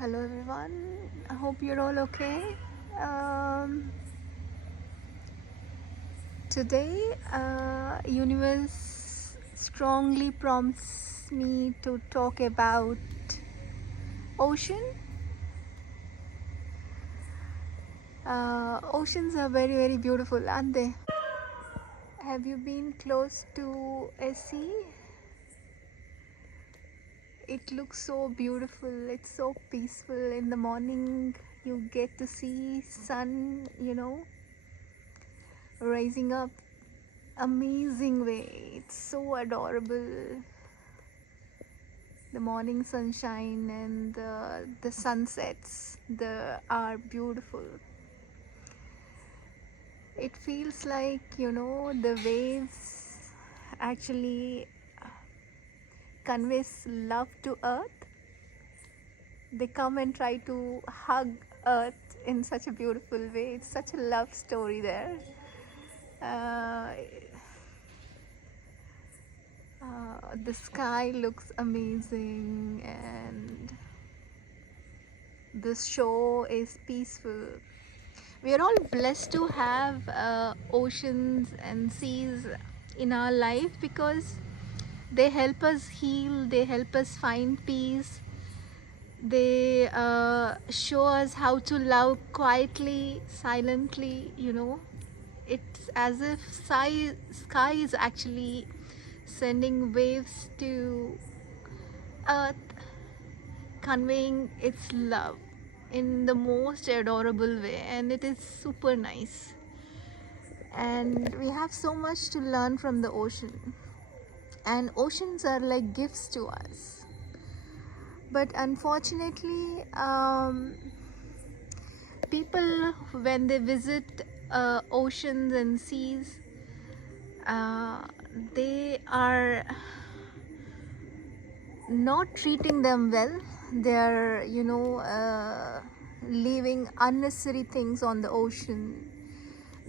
Hello everyone, I hope you're all okay. Um, Today, universe strongly prompts me to talk about ocean. Oceans are very very beautiful, aren't they? Have you been close to a sea? It looks so beautiful, it's so peaceful. In the morning you get to see sun, rising up amazing way. It's so adorable. The morning sunshine and the sunsets are beautiful. It feels like the waves actually conveys love to earth. They come and try to hug earth in such a beautiful way. It's such a love story there. uh, the sky looks amazing and the shore is peaceful. We are all blessed to have oceans and seas in our life because they help us heal, they help us find peace, they show us how to love quietly, silently. It's as if sky is actually sending waves to earth, conveying its love in the most adorable way, and it is super nice. And we have so much to learn from the ocean, and oceans are like gifts to us. But unfortunately, people, when they visit oceans and seas, uh, they are not treating them well. They're leaving unnecessary things on the ocean.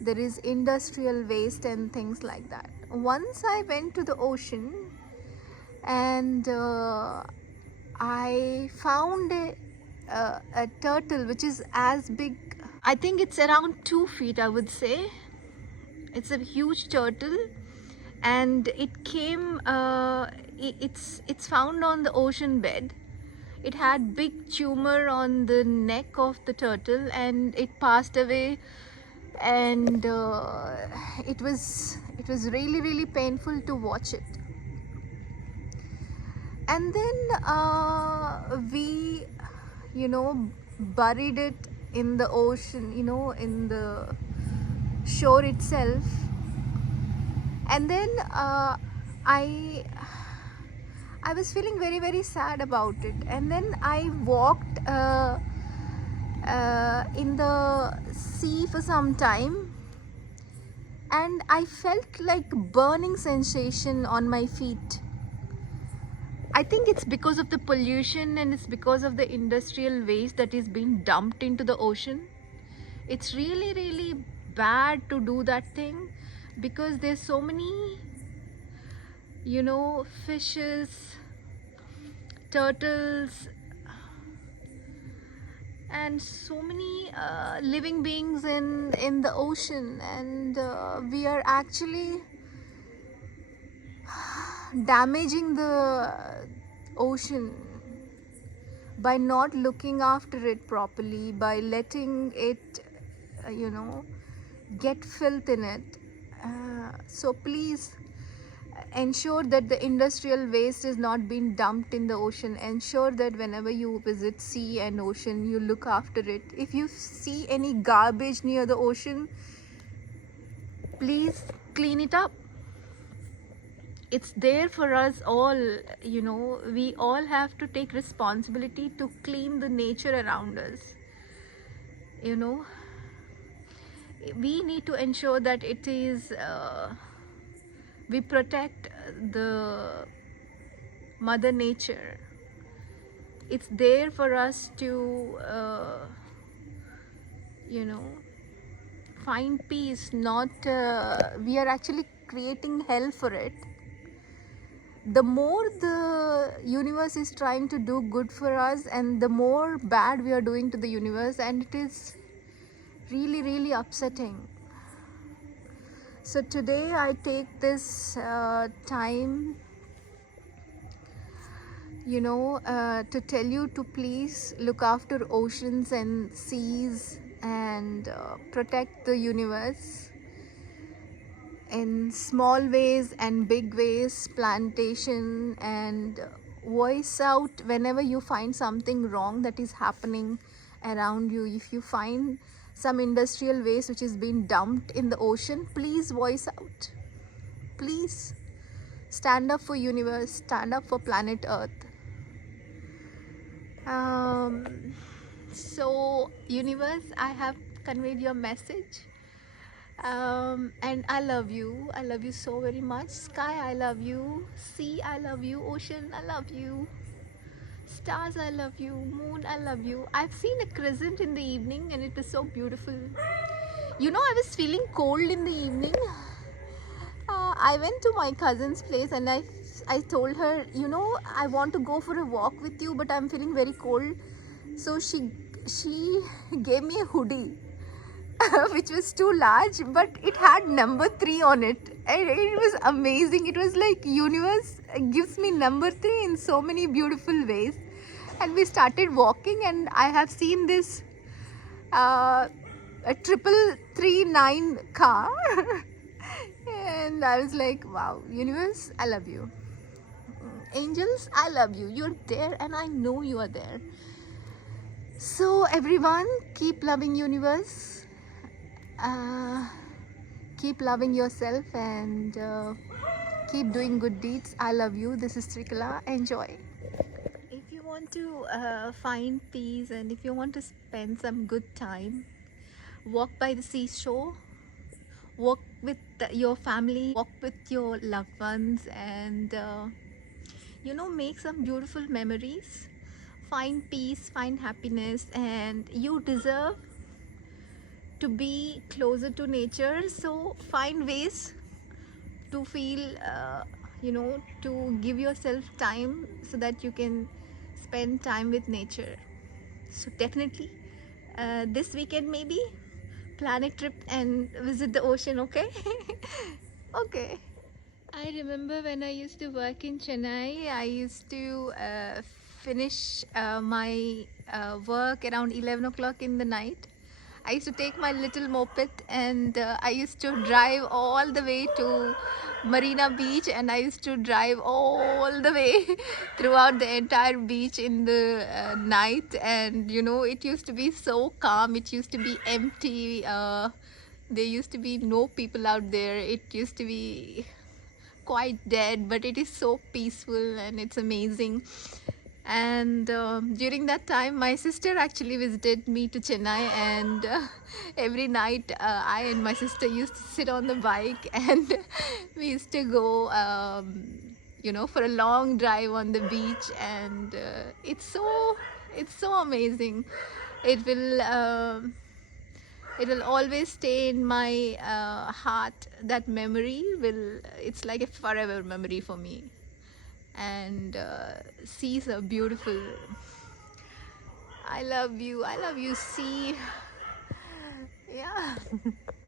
There is industrial waste and things like that. Once I went to the ocean and I found a turtle which is as big, I think it's around 2 feet, I would say. It's a huge turtle, and it came it's found on the ocean bed. It had big tumor on the neck of the turtle and it passed away. And it was really really painful to watch it. And then we buried it in the ocean, in the shore itself. And then I I was feeling very very sad about it. And then I walked in the sea for some time, and I felt like burning sensation on my feet. I think it's because of the pollution and it's because of the industrial waste that is being dumped into the ocean. It's really really bad to do that thing, because there's so many fishes, turtles, and so many living beings in the ocean. And we are actually damaging the ocean by not looking after it properly, by letting it get filth in it. So please ensure that the industrial waste is not being dumped in the ocean. Ensure that whenever you visit sea and ocean, you look after it. If you see any garbage near the ocean, please clean it up. It's there for us all. We all have to take responsibility to clean the nature around us. you know we need to ensure that it is we protect the mother nature. It's there for us to you know find peace. Not we are actually creating hell for it. the more the universe is trying to do good for us, and the more bad we are doing to the universe, and it is really, really upsetting. So today I take this time, to tell you to please look after oceans and seas, and protect the universe in small ways and big ways. Plantation, and voice out whenever you find something wrong that is happening around you. If you find some industrial waste which is being dumped in the ocean, please voice out. Please stand up for universe, stand up for planet earth. So universe, I have conveyed your message, and I love you. I love you so very much. Sky, I love you. Sea, I love you. Ocean, I love you. Stars, I love you. Moon, I love you. I've seen a crescent in the evening and it is so beautiful. I was feeling cold in the evening. I went to my cousin's place and I told her, I want to go for a walk with you, but I'm feeling very cold. So she gave me a hoodie, which was too large, but it had number 3 on it. And it was amazing. It was like universe gives me number 3 in so many beautiful ways. And we started walking, and I have seen this a 3339 car. And I was like, wow, universe, I love you. Angels, I love you. You're there and I know you are there. So everyone, keep loving universe. Keep loving yourself, and keep doing good deeds. I love you. This is Trikala. Enjoy. If you want to find peace, and if you want to spend some good time, walk by the seashore, walk with your family, walk with your loved ones, and make some beautiful memories. Find peace, find happiness, and you deserve to be closer to nature. So find ways to feel, to give yourself time so that you can spend time with nature. So definitely this weekend maybe plan a trip and visit the ocean. Okay. Okay. I remember when I used to work in Chennai, I used to finish my work around 11 o'clock in the night. I used to take my little moped, and I used to drive all the way to Marina Beach, and I used to drive all the way throughout the entire beach in the night. And it used to be so calm, it used to be empty, there used to be no people out there. It used to be quite dead, but it is so peaceful and it's amazing. And during that time, my sister actually visited me to Chennai, and every night I and my sister used to sit on the bike, and we used to go for a long drive on the beach. And it's so amazing. It will always stay in my heart. That memory it's like a forever memory for me. And seas are beautiful. I love you, sea. Yeah.